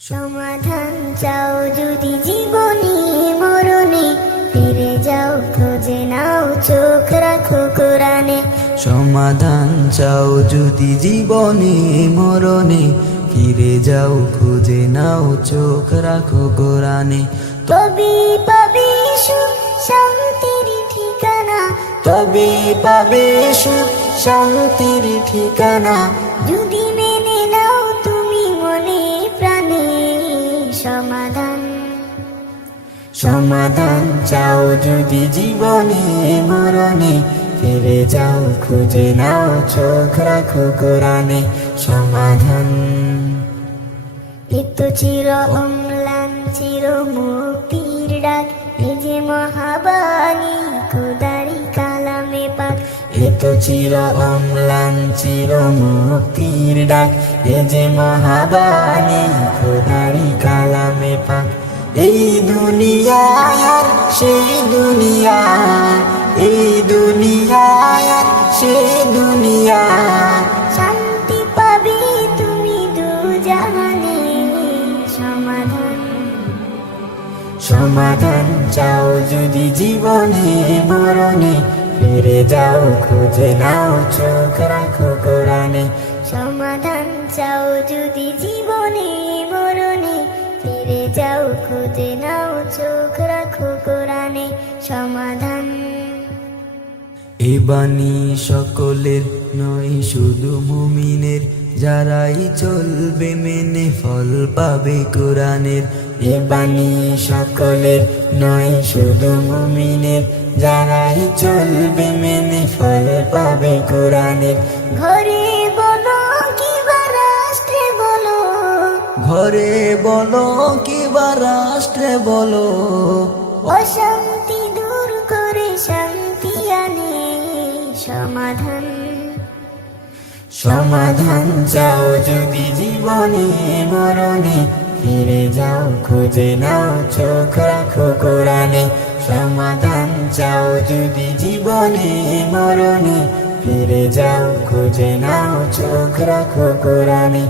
সমাধান চাও যদি জীবনে মরণে, ফিরে যাও খুঁজে নাও চোখ রাখো কোরআনে। সমাধান চাও যদি জীবনে মরণে, ফিরে যাও খুঁজে নাও চোখ রাখো কোরআনে। তবে পাবে সুখ শান্তির ঠিকানা, তবে পাবে সুখ শান্তির ঠিকানা, যদি মেনে নাও তুমি মনে প্রাণে। সমাধান সমাধান চাও যদি জীবনে মরণে, ফিরে যাও খুঁজে নাও চোখ রাখো কোরআনে। সমাধান এত চির অম্লান চির মুক্তির ডাক, এ যে মহাবাণী খোদারি কালামে পাক। এত চির অম্লান চির মুক্তির ডাক, এ যে মহাবাণী খোদারি কালামে পাক। এই দুনিয়ায় আর সেই দুনিয়া, এই দুনিয়ায় আর সেই দুনিয়া, শান্তি পাবে তুমি দু জাহানে। সমাধান সমাধান চাও যদি জীবনে মরণে, ফিরে যাও খুঁজে নাও চোখ রাখো কোরআনে। সমাধান চাও যদি জীবনে মরণে, ফিরে যাও খুঁজে নাও চোখ রাখো কোরআনে। সমাধান এ বাণী সকলের নয় শুধু মুমিনের, যারাই চলবে মেনে ফল পাবে কোরআনের। এ বাণী সকলের নয় শুধু মুমিনের, যারাই চলবে মেনে ফল পাবে কোরআনের। ঘরে বলো কিবা রাষ্ট্রে বলো, ঘরে বলো কিবা রাষ্ট্রে বলো, অশান্তি দূর করে শান্তি আনে। সমাধান সমাধান চাও যদি জীবনে মরণে, ফিরে যাও খুঁজে নাও চোখ রাখো কোরআনে। সমাধান চাও যদি জীবনে মরণে, ফিরে যাও খুঁজে নাও চোখ রাখো কোরআনে।